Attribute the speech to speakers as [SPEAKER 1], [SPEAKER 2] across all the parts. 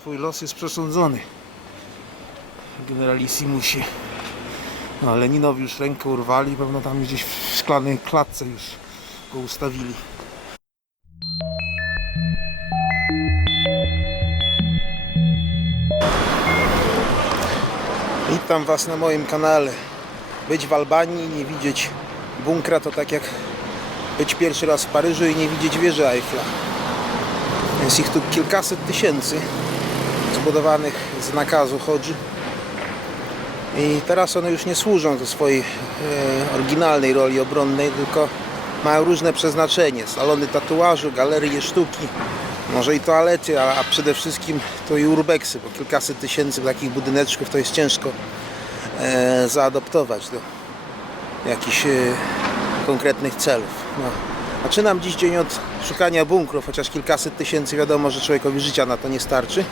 [SPEAKER 1] Twój los jest przesądzony. Generalissimusie. No, Leninowi już rękę urwali, pewno tam gdzieś w szklanej klatce już go ustawili. Witam Was na moim kanale. Być w Albanii nie widzieć bunkra to tak jak być pierwszy raz w Paryżu i nie widzieć wieży Eiffla. Jest ich tu kilkaset tysięcy zbudowanych z nakazu chodzi. I teraz one już nie służą do swojej e, oryginalnej roli obronnej, tylko mają różne przeznaczenie. Salony tatuażu, galerie sztuki, może i toalety, a, przede wszystkim to i urbexy, bo kilkaset tysięcy takich budyneczków to jest ciężko e, zaadoptować do jakichś e, konkretnych celów. No. Zaczynam dziś dzień od szukania bunkrów, chociaż kilkaset tysięcy wiadomo, że człowiekowi życia na to nie starczy.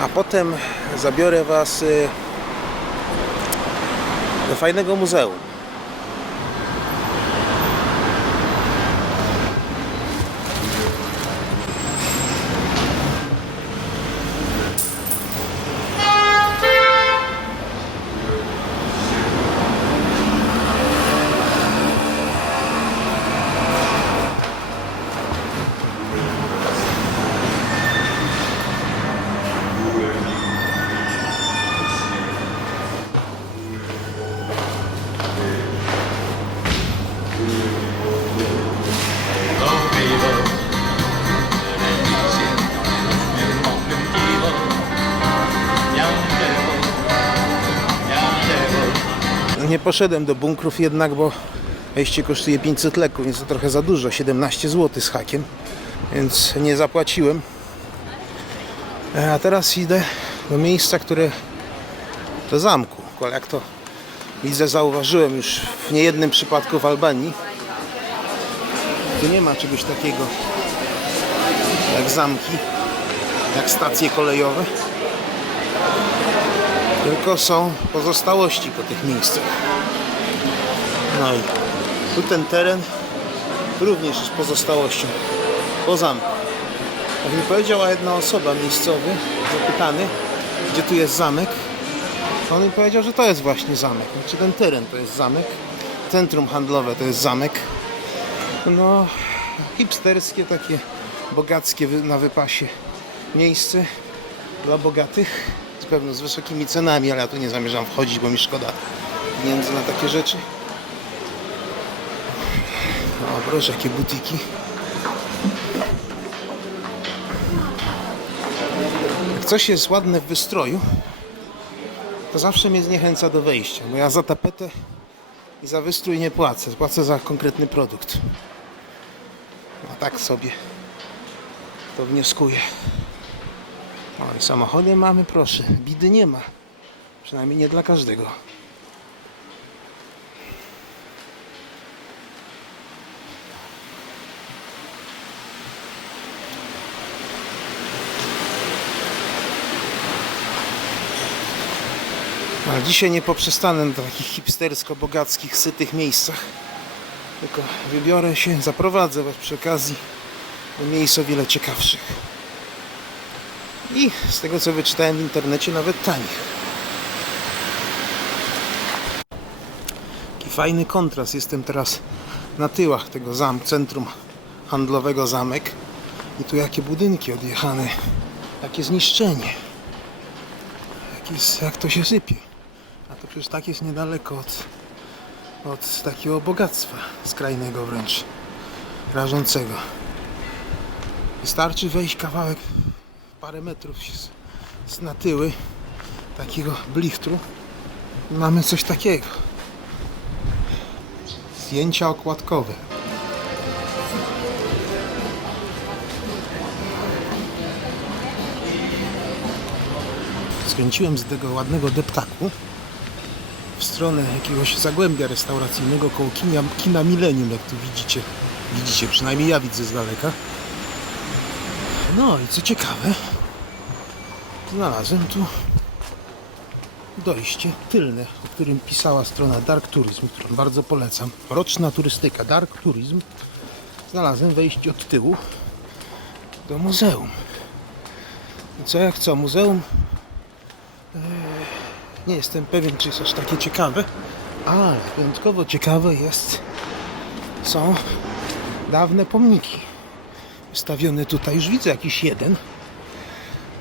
[SPEAKER 1] A potem zabiorę Was e, do fajnego muzeum. Nie poszedłem do bunkrów jednak, bo wejście kosztuje 500 leków, więc to trochę za dużo, 17 zł z hakiem, więc nie zapłaciłem. E, A teraz idę do miejsca, które do zamku, jak to widzę, zauważyłem już w niejednym przypadku w Albanii. Tu nie ma czegoś takiego jak zamki, jak stacje kolejowe tylko są pozostałości po tych miejscach. No i tu ten teren również jest pozostałością po zamku. Jak mi powiedziała jedna osoba miejscowy, zapytany, gdzie tu jest zamek, on mi powiedział, że to jest właśnie zamek. Znaczy ten teren to jest zamek, centrum handlowe to jest zamek. No, hipsterskie, takie bogackie na wypasie miejsce dla bogatych pewno z wysokimi cenami, ale ja tu nie zamierzam wchodzić, bo mi szkoda pieniędzy na takie rzeczy. O, proszę, jakie butiki. Jak coś jest ładne w wystroju, to zawsze mnie zniechęca do wejścia, bo ja za tapetę i za wystrój nie płacę, płacę za konkretny produkt. A tak sobie to wnioskuję. Samochody mamy, proszę. Bidy nie ma. Przynajmniej nie dla każdego. Dzisiaj nie poprzestanę na takich hipstersko-bogackich, sytych miejscach. Tylko wybiorę się, zaprowadzę Was przy okazji do miejsc o wiele ciekawszych i z tego co wyczytałem w internecie nawet tanich. Taki fajny kontrast. Jestem teraz na tyłach tego zam centrum handlowego zamek i tu jakie budynki odjechane, jakie zniszczenie. Jak, jest, jak to się sypie. A to przecież tak jest niedaleko od, od takiego bogactwa skrajnego wręcz rażącego. Wystarczy wejść kawałek parę metrów z, z na tyły takiego blichtru. Mamy coś takiego. Zdjęcia okładkowe. Skręciłem z tego ładnego deptaku w stronę jakiegoś zagłębia restauracyjnego koło kina, kina Millennium jak tu widzicie. Widzicie, przynajmniej ja widzę z daleka. No i co ciekawe, znalazłem tu dojście tylne, o którym pisała strona Dark Tourism, którą bardzo polecam. Roczna turystyka Dark Tourism. Znalazłem wejście od tyłu do muzeum. I co jak co? Muzeum? Eee, Nie jestem pewien, czy jest aż takie ciekawe, ale wyjątkowo ciekawe jest są dawne pomniki ustawione tutaj. Już widzę jakiś jeden.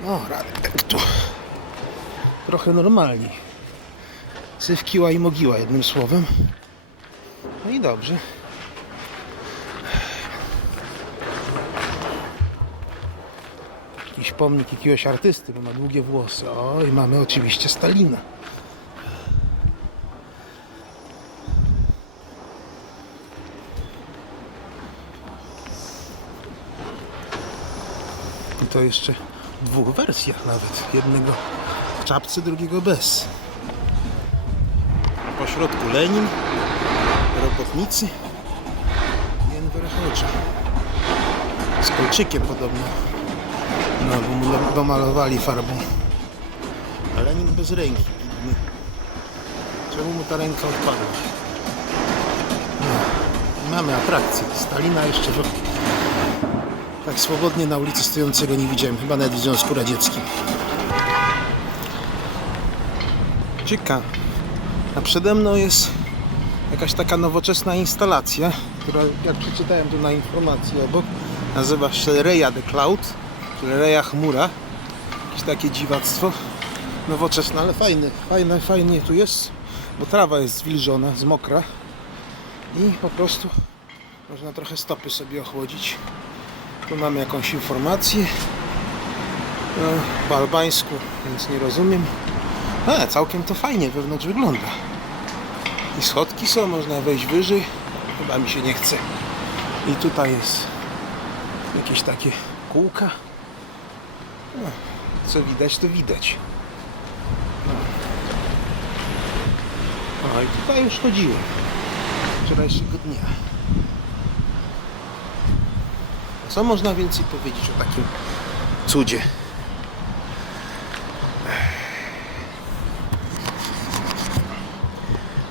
[SPEAKER 1] O, Radek tu. Trochę normalniej. Syf, kiła i mogiła, jednym słowem. No i dobrze. Jakiś pomnik jakiegoś artysty, bo ma długie włosy. O, i mamy oczywiście Stalina. I to jeszcze dwóch wersjach nawet. Jednego w czapce, drugiego bez. Po środku Lenin, robotnicy i Enver Hoxha. Z kolczykiem podobno. No, domalowali farbą. A Lenin bez ręki. Czemu mu ta ręka odpadła? No. Mamy atrakcję. Stalina jeszcze w... tak swobodnie na ulicy stojącego nie widziałem. Chyba nawet w Związku Radzieckim. Ciekawe. A przede mną jest jakaś taka nowoczesna instalacja, która jak przeczytałem tu na informacji obok, nazywa się Reja the Cloud, czyli Reja Chmura. Jakieś takie dziwactwo. Nowoczesne, ale fajne, fajne, fajnie tu jest, bo trawa jest zwilżona, z mokra i po prostu można trochę stopy sobie ochłodzić. Tu mamy jakąś informację e, po albańsku, więc nie rozumiem. A, całkiem to fajnie wewnątrz wygląda. I schodki są, można wejść wyżej. Chyba mi się nie chce. I tutaj jest jakieś takie kółka. No, co widać, to widać. No. I tutaj już chodziłem. Wczorajszego dnia. Co można więcej powiedzieć o takim cudzie?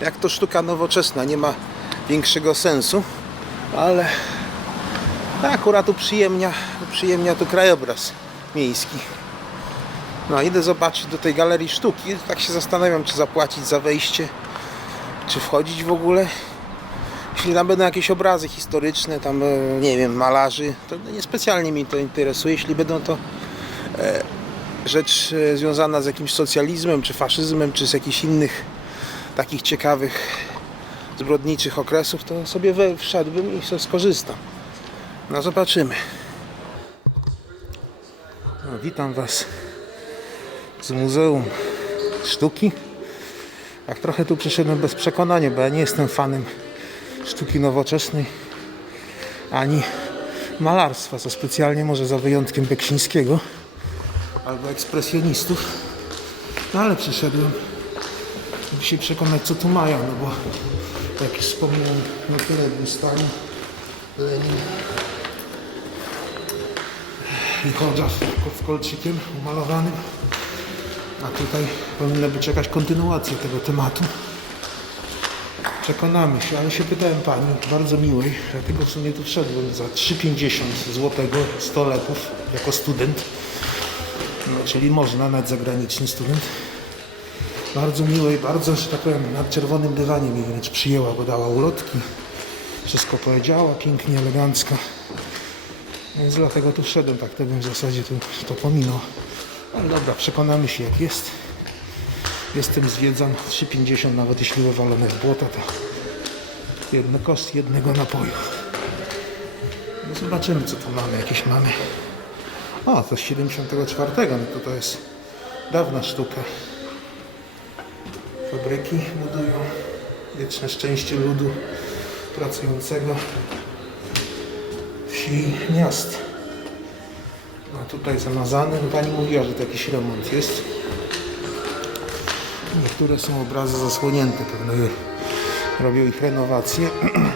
[SPEAKER 1] jak to sztuka nowoczesna, nie ma większego sensu, ale akurat uprzyjemnia, uprzyjemnia tu krajobraz miejski. No idę zobaczyć do tej galerii sztuki, tak się zastanawiam, czy zapłacić za wejście, czy wchodzić w ogóle. Jeśli tam będą jakieś obrazy historyczne, tam e, nie wiem, malarzy, to niespecjalnie mnie to interesuje. Jeśli będą to e, rzecz e, związana z jakimś socjalizmem, czy faszyzmem, czy z jakichś innych takich ciekawych, zbrodniczych okresów, to sobie wszedłbym i skorzystam. No zobaczymy. No, witam Was z Muzeum Sztuki. Jak trochę tu przyszedłem bez przekonania, bo ja nie jestem fanem sztuki nowoczesnej ani malarstwa, co specjalnie może za wyjątkiem Beksińskiego albo ekspresjonistów. No ale przyszedłem żeby się przekonać co tu mają, no bo jak już wspomniałem, no tyle był Lenin i Chodża z kolczykiem umalowanym. A tutaj powinna być jakaś kontynuacja tego tematu. Przekonamy się, ale się pytałem pani, bardzo miłej, dlatego w sumie tu wszedłem za 3,50 złotego 100 leków jako student. No, czyli można, nawet zagraniczny student bardzo miłej, bardzo, że tak powiem, nad czerwonym dywanie mi wręcz przyjęła, bo dała ulotki. Wszystko powiedziała, pięknie, elegancko. Więc dlatego tu wszedłem, tak to bym w zasadzie to, to pominął. Ale dobra, przekonamy się jak jest. Jestem zwiedzan, 3,50 nawet jeśli wywalone w błota, to jedno koszt jednego napoju. No zobaczymy co tu mamy, jakieś mamy. O, to z 74, no to to jest dawna sztuka fabryki budują. Wieczne szczęście ludu pracującego wsi miast. A tutaj zamazane. No pani mówiła, że to jakiś remont jest. Niektóre są obrazy zasłonięte, pewno je- robią ich renowację.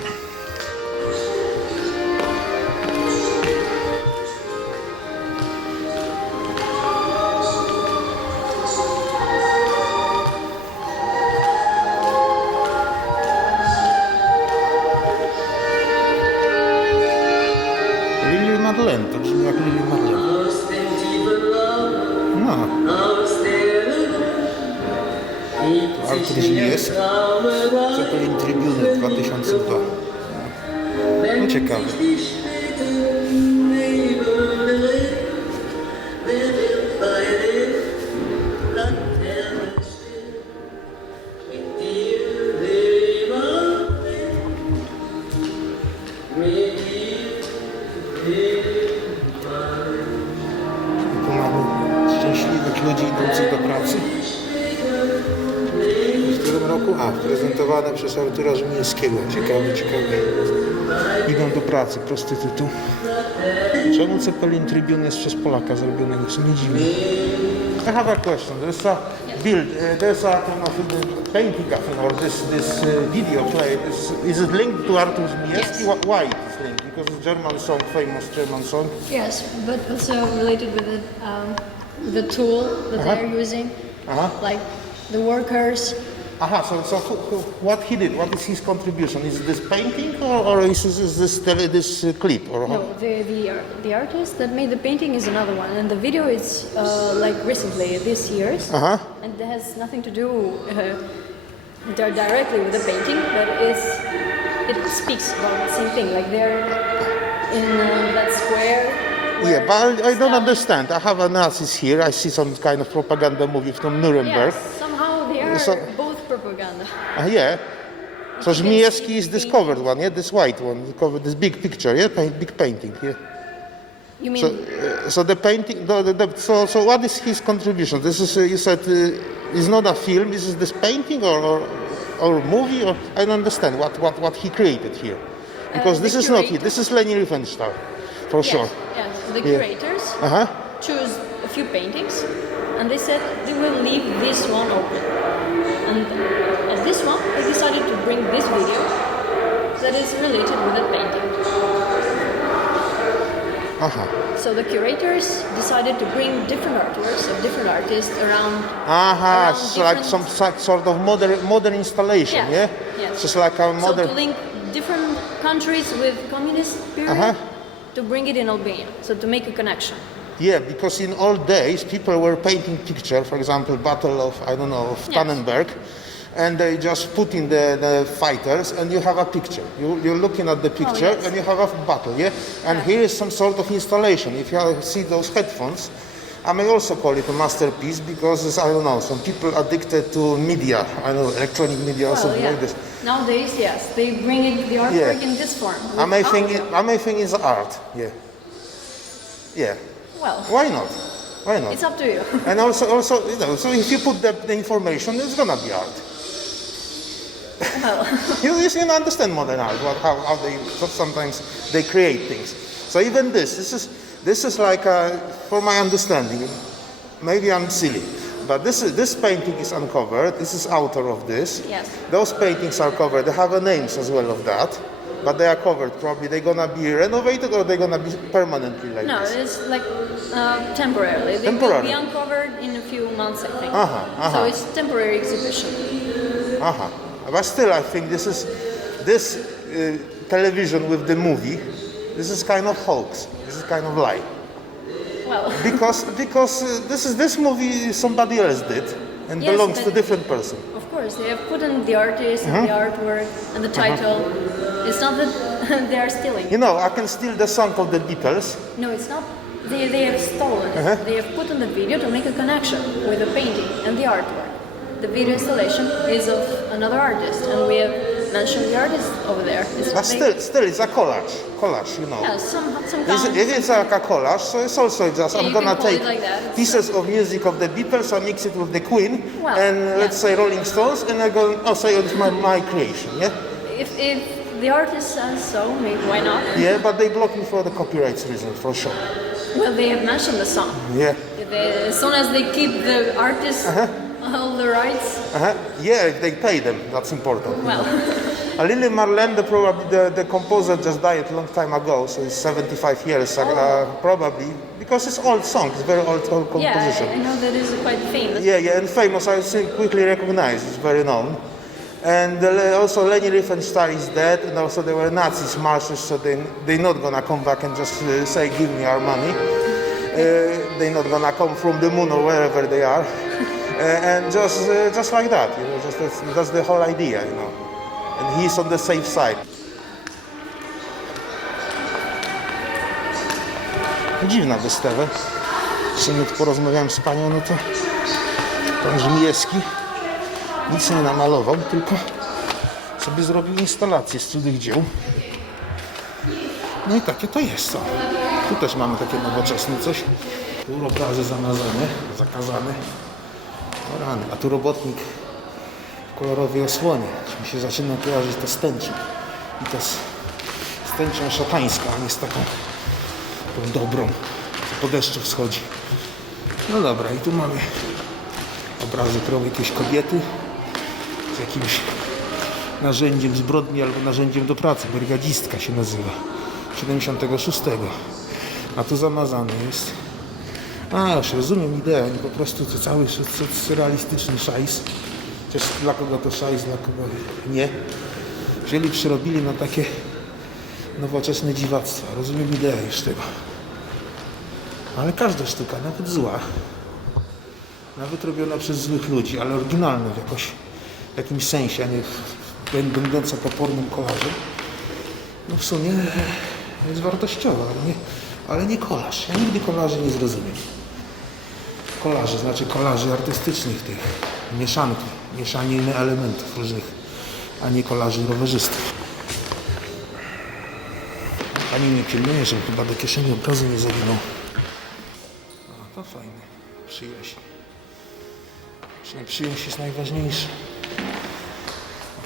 [SPEAKER 1] Artura Żmijewskiego. Ciekawe, ciekawe. Idą do pracy, prostytutu. Czemu Zeppelin Tribune jest przez Polaka zrobiony? To mnie dziwi. I have a question. There's a build, uh, there's a kind of uh, painting think, or this, this uh, video play. Is, is it linked to Artur Żmijewski?
[SPEAKER 2] Yes.
[SPEAKER 1] Wh- Why it is linked? Because it's German song, famous German song.
[SPEAKER 2] Yes, but also related with the, um, the tool that
[SPEAKER 1] Uh-huh.
[SPEAKER 2] they're using,
[SPEAKER 1] Uh-huh.
[SPEAKER 2] like the workers.
[SPEAKER 1] Aha, so, so who, who, what he did, what is his contribution? Is this painting or, or is, this- is this this uh, clip? Or?
[SPEAKER 2] No, the the the artist that made the painting is another one, and the video is uh, like recently, this year's,
[SPEAKER 1] Uh-huh.
[SPEAKER 2] and it has nothing to do uh, directly with the painting, but it's it speaks about the same thing. Like they're in uh, that square.
[SPEAKER 1] Yeah, but I, I don't understand. I have analysis here. I see some kind of propaganda movie from Nuremberg.
[SPEAKER 2] Yes, somehow they are
[SPEAKER 1] So- yeah. So Żmijewski is this covered one, yeah? This white one, the cover, this big picture, yeah? Paint, big painting, yeah?
[SPEAKER 2] You mean?
[SPEAKER 1] So, uh, so the painting, the, the, the, so, so what is his contribution? This is, uh, you said, uh, is not a film, this is this painting or, or, or movie? Or, I don't understand what, what, what he created here. Because
[SPEAKER 2] Uh,
[SPEAKER 1] this is not he,
[SPEAKER 2] curator-
[SPEAKER 1] this is Leni Riefenstahl, for sure.
[SPEAKER 2] Yes, yes. The
[SPEAKER 1] Yeah.
[SPEAKER 2] curators
[SPEAKER 1] Uh-huh.
[SPEAKER 2] choose a few paintings, and they said they will leave this one open. And this one, they decided to bring this video that is related with the painting.
[SPEAKER 1] Aha.
[SPEAKER 2] So the curators decided to bring different artworks of different artists around.
[SPEAKER 1] Aha,
[SPEAKER 2] around
[SPEAKER 1] it's like some sort of modern, modern installation,
[SPEAKER 2] Yes,
[SPEAKER 1] yeah?
[SPEAKER 2] yes.
[SPEAKER 1] Just like a
[SPEAKER 2] So to link different countries with communist period,
[SPEAKER 1] Uh-huh.
[SPEAKER 2] to bring it in Albania, so to make a connection.
[SPEAKER 1] Yeah, because in old days people were painting picture, for example, Battle of I don't know of
[SPEAKER 2] Yes.
[SPEAKER 1] Tannenberg, and they just put in the, the fighters, and you have a picture. You, you're looking at the oh, picture,
[SPEAKER 2] Oh, yes.
[SPEAKER 1] and you have a battle. Yeah, and
[SPEAKER 2] Yeah.
[SPEAKER 1] here is some sort of installation. If you see those headphones. I may also call it a masterpiece because it's, I don't know some people addicted to media, I know electronic media or
[SPEAKER 2] Well,
[SPEAKER 1] something
[SPEAKER 2] yeah.
[SPEAKER 1] like this.
[SPEAKER 2] Nowadays, yes, they bring it, the artwork
[SPEAKER 1] Yeah.
[SPEAKER 2] in this form.
[SPEAKER 1] I may
[SPEAKER 2] oh.
[SPEAKER 1] think it, I may think it's art. Yeah, yeah.
[SPEAKER 2] Well,
[SPEAKER 1] Why not? Why not?
[SPEAKER 2] it's up to you.
[SPEAKER 1] And also, also, you know, so if you put the, the information, it's gonna be art. You, you see, you understand modern art, what, how, how they sometimes they create things. So even this, this is this is like, uh for my understanding, maybe I'm silly, but this is this painting is uncovered. This is author of this.
[SPEAKER 2] Yes.
[SPEAKER 1] Those paintings are covered. They have a names as well of that, but they are covered. Probably they're gonna be renovated or they're gonna be permanently like
[SPEAKER 2] no,
[SPEAKER 1] this.
[SPEAKER 2] it's like uh, temporarily. They
[SPEAKER 1] Temporary.
[SPEAKER 2] will be uncovered in a few months, I think.
[SPEAKER 1] Uh-huh, uh-huh.
[SPEAKER 2] So it's temporary exhibition.
[SPEAKER 1] Uh-huh. But still, I think this is this uh, television with the movie. This is kind of hoax. This is kind of lie
[SPEAKER 2] Well,
[SPEAKER 1] because because uh, this is this movie somebody else did and
[SPEAKER 2] Yes,
[SPEAKER 1] belongs to different person.
[SPEAKER 2] of course, they have put in the artist
[SPEAKER 1] Uh-huh.
[SPEAKER 2] and the artwork and the title. It's not that they are stealing.
[SPEAKER 1] You know, I can steal the song of the Beatles.
[SPEAKER 2] No, it's not. They, they have stolen.
[SPEAKER 1] Uh-huh.
[SPEAKER 2] They have put in the video to make a connection with the painting and the artwork. The video installation is of another artist, and we have mentioned the artist over there. It's
[SPEAKER 1] But still, still, it's a collage. Collage, you know.
[SPEAKER 2] yeah, some some
[SPEAKER 1] Is
[SPEAKER 2] kind.
[SPEAKER 1] it- it's like a collage, so it's also just
[SPEAKER 2] Yeah,
[SPEAKER 1] I'm gonna
[SPEAKER 2] can call it
[SPEAKER 1] take
[SPEAKER 2] like
[SPEAKER 1] pieces of music of the Beatles, I mix it with the Queen,
[SPEAKER 2] Well,
[SPEAKER 1] and
[SPEAKER 2] yeah.
[SPEAKER 1] let's say Rolling Stones, and I go, oh, say it's my, my creation, yeah.
[SPEAKER 2] If if the artist says so, maybe why not?
[SPEAKER 1] Yeah, but they block me for the copyrights reason, for sure.
[SPEAKER 2] Well, they have mentioned the song.
[SPEAKER 1] Yeah.
[SPEAKER 2] They, as soon as they keep the artist uh-huh. All the rights,
[SPEAKER 1] Uh-huh. Yeah, if they pay them, that's important.
[SPEAKER 2] well,
[SPEAKER 1] Uh, Lily Marlene, the, probably, the, the composer just died a long time ago, so it's 75 years, uh, probably, because it's old song, it's very old, old
[SPEAKER 2] yeah,
[SPEAKER 1] composition.
[SPEAKER 2] I, I know that is quite famous.
[SPEAKER 1] Yeah, yeah, and famous, I think quickly recognized, it's very known. And uh, also Leni Riefenstahl is dead, and also there were Nazis marches, so they, they're not gonna come back and just uh, say, give me our money. uh, they're not gonna come from the moon or wherever they are. Uh, and just uh, just like that, you know, just that's, that's the whole idea, you know. And he's on the safe side. Dziwna wystawa. Tu porozmawiałem z panią, no to pan Żmijewski nic nie namalował, tylko sobie zrobił instalację z cudzych dzieł. No i takie to jest. O. Tu też mamy takie nowoczesne coś. Tu obrazy zamazane, zakazane. Rany. A tu robotnik w kolorowej osłonie. Mi się zaczyna kojarzyć to z tęczą. I to z, z szatańską, a nie z taką tą dobrą, co po deszczu wschodzi. No dobra, i tu mamy obrazek robi jakiejś kobiety z jakimś narzędziem zbrodni albo narzędziem do pracy. Brygadistka się nazywa. 76. A tu zamazany jest. A, już rozumiem ideę. Oni po prostu to cały surrealistyczny szajs. Chociaż dla kogo to szajs, dla kogo nie. Wzięli, przyrobili na takie nowoczesne dziwactwa. Rozumiem ideę już tego. Ale każda sztuka, nawet zła, nawet robiona przez złych ludzi, ale oryginalna w jakoś, w jakimś sensie, a nie będąca topornym kolarzem, no w sumie jest wartościowa, ale nie, ale nie kolaż. Ja nigdy kolarzy nie zrozumiem. Kolarzy, znaczy kolaży artystycznych tych, mieszanki, mieszaniny elementów różnych, a nie kolaży rowerzystów. Pani mnie pilnuje, żebym chyba do kieszeni obrazu nie zawinął. O, to fajne. Przyjaźń. Przynajmniej przyjaźń jest najważniejsza.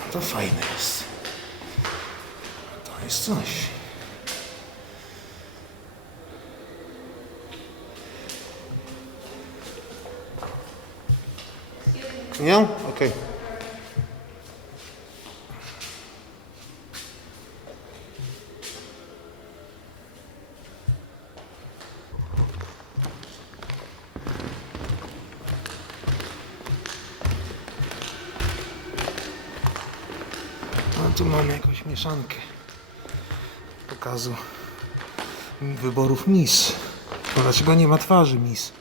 [SPEAKER 1] O, to fajne jest. To jest coś. Nie? Okej. Tu mamy jakąś mieszankę pokazu wyborów mis. No dlaczego nie ma twarzy mis?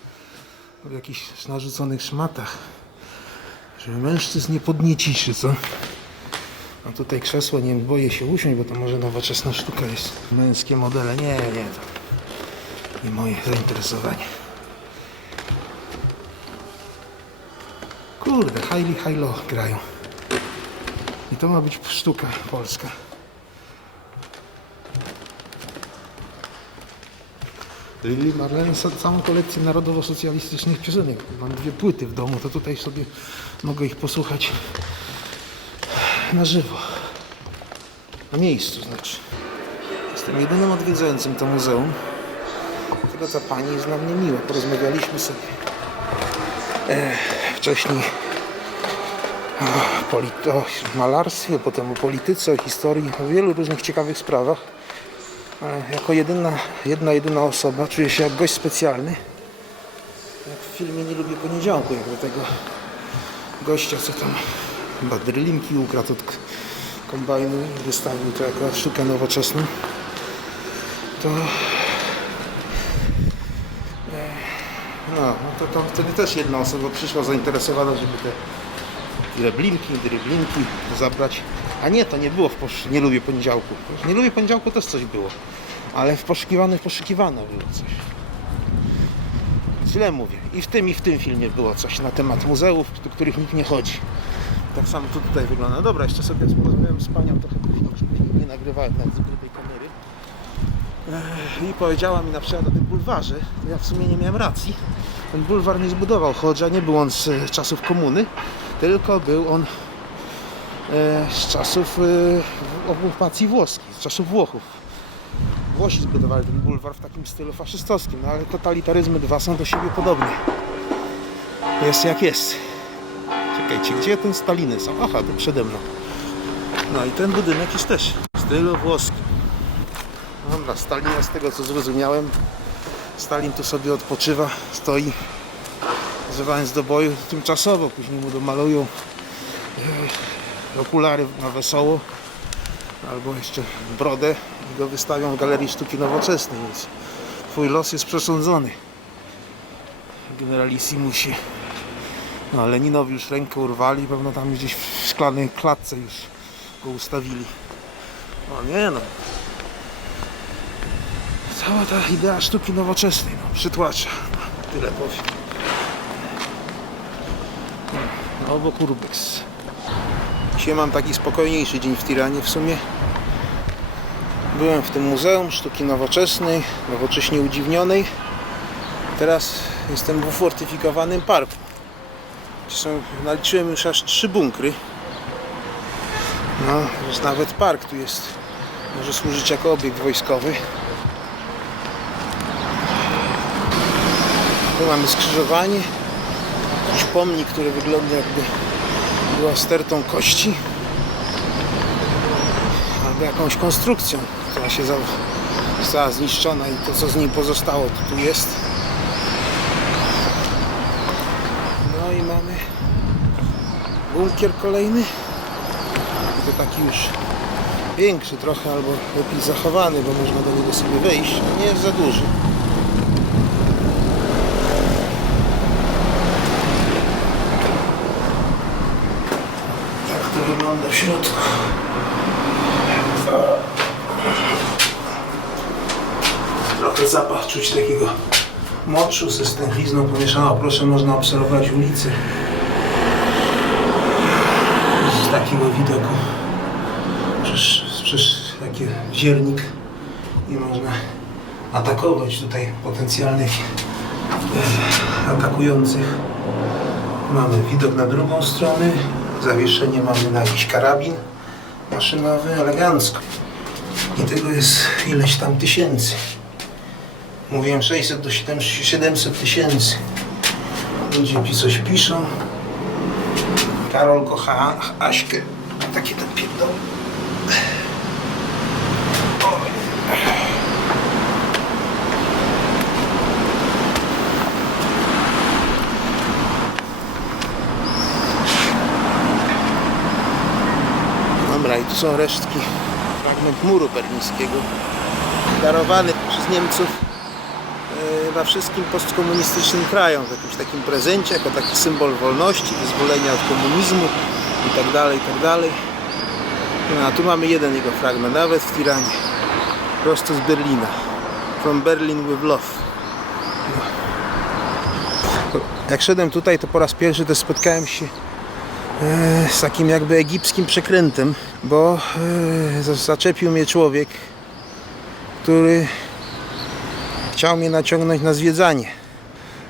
[SPEAKER 1] W jakichś narzuconych szmatach. Żeby mężczyzn nie podniecić, czy co? A tutaj krzesło, nie boję się usiąść, bo to może nowoczesna sztuka jest. Męskie modele, nie, nie, to nie moje zainteresowanie. Kurde, highly, high low grają. I to ma być sztuka polska. Lili Marlene sa- całą kolekcję narodowo-socjalistycznych piosenek. Mam dwie płyty w domu, to tutaj sobie mogę ich posłuchać na żywo. Na miejscu znaczy. Jestem jedynym odwiedzającym to muzeum. Tylko ta pani jest dla mnie miła. Porozmawialiśmy sobie e, wcześniej o, o malarstwie, potem o polityce, o historii, o wielu różnych ciekawych sprawach. Jako jedyna, jedna, jedyna osoba czuję się jak gość specjalny. Jak w filmie Nie lubię poniedziałku, jak do tego gościa, co tam chyba drylinki ukradł od kombajnu i wystawił to jako sztukę nowoczesną. To e, no, no to, to wtedy też jedna osoba przyszła zainteresowana, żeby te dryblinki, dryblinki zabrać. A nie, to nie było w posz... Nie lubię poniedziałku. Nie lubię poniedziałku też coś było. Ale w poszukiwanych poszukiwano było coś. Źle mówię. I w tym, i w tym filmie było coś na temat muzeów, do których nikt nie chodzi. Tak samo to tutaj wygląda. Dobra, jeszcze sobie porozmawiałem z panią trochę później, nie nagrywałem nawet z ukrytej kamery. Ech, I powiedziała mi na przykład o tym bulwarze. Ja w sumie nie miałem racji. Ten bulwar nie zbudował Chodża, nie był on z czasów komuny, tylko był on z czasów e, okupacji włoskiej, z czasów Włochów. Włosi zbudowali ten bulwar w takim stylu faszystowskim, no ale totalitaryzmy dwa są do siebie podobne. Jest jak jest. Czekajcie, gdzie ten Staliny są? Aha, tu przede mną. No i ten budynek jest też w stylu włoskim. Dobra, Stalina z tego co zrozumiałem, Stalin tu sobie odpoczywa, stoi, wzywając do boju tymczasowo, później mu domalują e, okulary na wesoło, albo jeszcze brodę i go wystawią w Galerii Sztuki Nowoczesnej, więc twój los jest przesądzony. Generalissimusie. No Leninowi już rękę urwali, pewno tam gdzieś w szklanej klatce już go ustawili. O nie no. Cała ta idea sztuki nowoczesnej, no, przytłacza. Tyle powiem. No, obok Urbex. Dzisiaj mam taki spokojniejszy dzień w Tiranie w sumie. Byłem w tym Muzeum Sztuki Nowoczesnej, nowocześnie udziwnionej. Teraz jestem w ufortyfikowanym parku. Są, naliczyłem już aż trzy bunkry. No, już nawet park tu jest. Może służyć jako obiekt wojskowy. Tu mamy skrzyżowanie. Jakiś pomnik, który wygląda jakby była stertą kości. Albo jakąś konstrukcją, która się została zniszczona i to co z niej pozostało to tu jest. No i mamy bunkier kolejny. To taki już większy trochę albo lepiej zachowany, bo można do niego sobie wejść. Nie jest za duży. Tak to wygląda w środku. Trochę zapach czuć takiego moczu ze stęchlizną pomieszaną. Proszę, można obserwować ulicę z takiego widoku. Przecież, przecież taki ziernik nie można atakować tutaj potencjalnych e, atakujących. Mamy widok na drugą stronę. Zawieszenie mamy na jakiś karabin maszynowy, elegancko. I tego jest ileś tam tysięcy. Mówiłem 600 do 700 tysięcy. Ludzie coś piszą. Karol kocha Aśkę. Takie ten pierdol. Dobra, i tu są resztki. Fragment muru berlińskiego. Darowany przez Niemców e, chyba wszystkim postkomunistycznym krajom w jakimś takim prezencie, jako taki symbol wolności, wyzwolenia od komunizmu i tak dalej, i tak. No, a tu mamy jeden jego fragment, nawet w Tiranie. Prosto z Berlina. From Berlin with love. No. Jak szedłem tutaj, to po raz pierwszy też spotkałem się e, z takim jakby egipskim przekrętem, bo e, za- zaczepił mnie człowiek, który chciał mnie naciągnąć na zwiedzanie.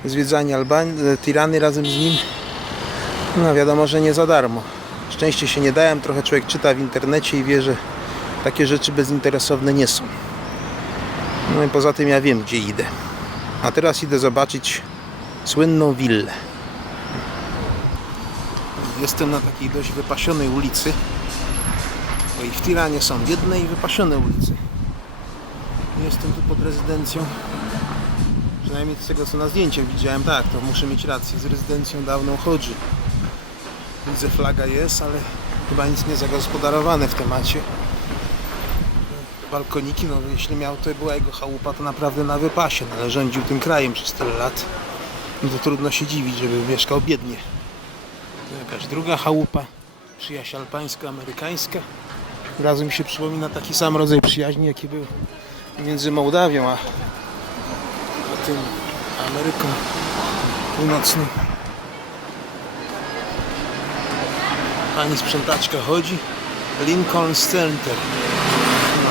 [SPEAKER 1] Zwiedzanie Albanii, e, Tirany razem z nim. No wiadomo, że nie za darmo. Szczęście się nie dałem, trochę człowiek czyta w internecie i wie, że takie rzeczy bezinteresowne nie są. No i poza tym ja wiem, gdzie idę. A teraz idę zobaczyć słynną willę. Jestem na takiej dość wypasionej ulicy. Bo i w Tiranie są jedne i wypasione ulice. Jestem tu pod rezydencją. Przynajmniej z tego co na zdjęciach widziałem, tak, to muszę mieć rację. Z rezydencją dawną chodzi. Widzę flaga jest, ale chyba nic nie zagospodarowane w temacie. Balkoniki, no jeśli miał to była jego chałupa, to naprawdę na wypasie, no, ale rządził tym krajem przez tyle lat. No to trudno się dziwić, żeby mieszkał biednie. Tu jakaś druga chałupa, przyjaźń albańsko-amerykańska. Razem się przypomina taki sam rodzaj przyjaźni, jaki był między Mołdawią a, a tym Ameryką Północną. Pani sprzątaczka chodzi. Lincoln Center. No.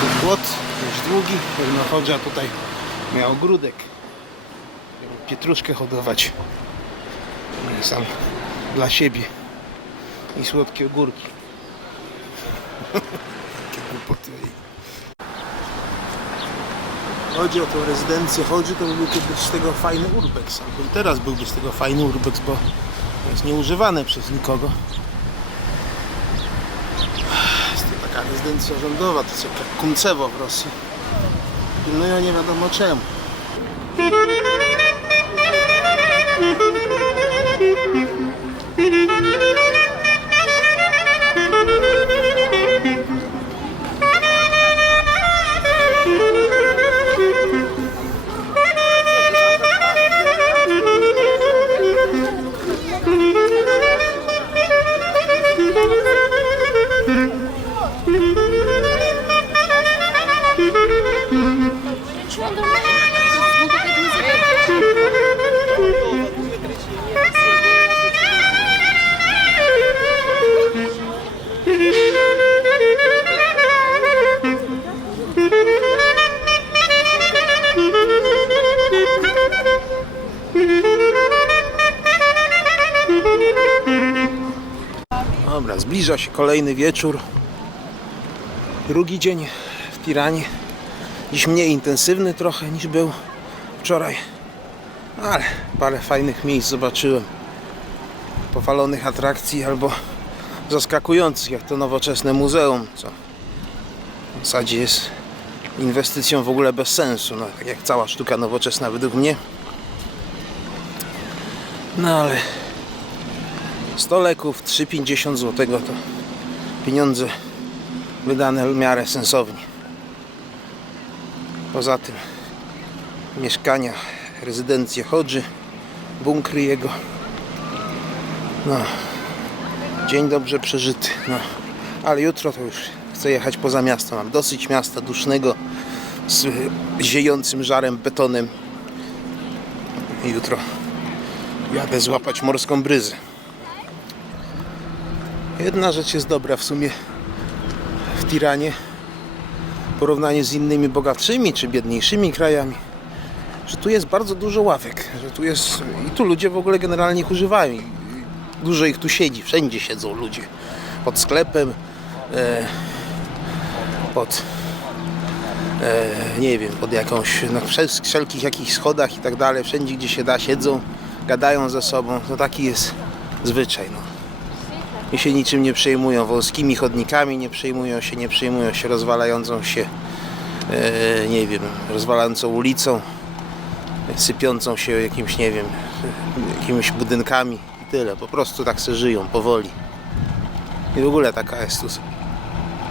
[SPEAKER 1] Tu płot, dość długi. Pewno chodzia tutaj miał ogródek. Pietruszkę hodować. Sam dla siebie. I słodkie ogórki. Takie głupoty. Chodzi o tą rezydencję, chodzi, to byłby kiedyś z tego fajny urbex. Albo i teraz byłby z tego fajny urbex, bo jest nieużywane przez nikogo. Jest to taka rezydencja rządowa, to jest jak Kuncewo w Rosji. Pilnują nie wiadomo czemu. Kolejny wieczór. Drugi dzień w Tiranie. Dziś mniej intensywny trochę niż był wczoraj. Ale parę fajnych miejsc zobaczyłem. Powalonych atrakcji albo zaskakujących, jak to nowoczesne muzeum, co w zasadzie jest inwestycją w ogóle bez sensu, no, tak jak cała sztuka nowoczesna według mnie. No ale 100 leków, 3,50 zł to pieniądze wydane w miarę sensownie. Poza tym mieszkania, rezydencje Hodży, bunkry jego. No, dzień dobrze przeżyty. No, ale jutro to już chcę jechać poza miasto. Mam dosyć miasta dusznego z ziejącym żarem betonem. Jutro jadę złapać morską bryzę. Jedna rzecz jest dobra w sumie w Tiranie w porównaniu z innymi bogatszymi czy biedniejszymi krajami, że tu jest bardzo dużo ławek, że tu jest i tu ludzie w ogóle generalnie ich używają. Dużo ich tu siedzi, wszędzie siedzą ludzie. Pod sklepem, e, pod e, nie wiem, pod jakąś, na wszel- wszelkich jakichś schodach i tak dalej, wszędzie gdzie się da siedzą, gadają ze sobą, to taki jest zwyczaj. No. I się niczym nie przejmują, wąskimi chodnikami nie przejmują się, nie przejmują się rozwalającą się, e, nie wiem, rozwalającą ulicą, sypiącą się jakimś, nie wiem, jakimiś budynkami i tyle. Po prostu tak se żyją, powoli. I w ogóle taka jest tu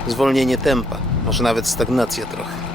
[SPEAKER 1] zwolnienie tempa, może nawet stagnacja trochę.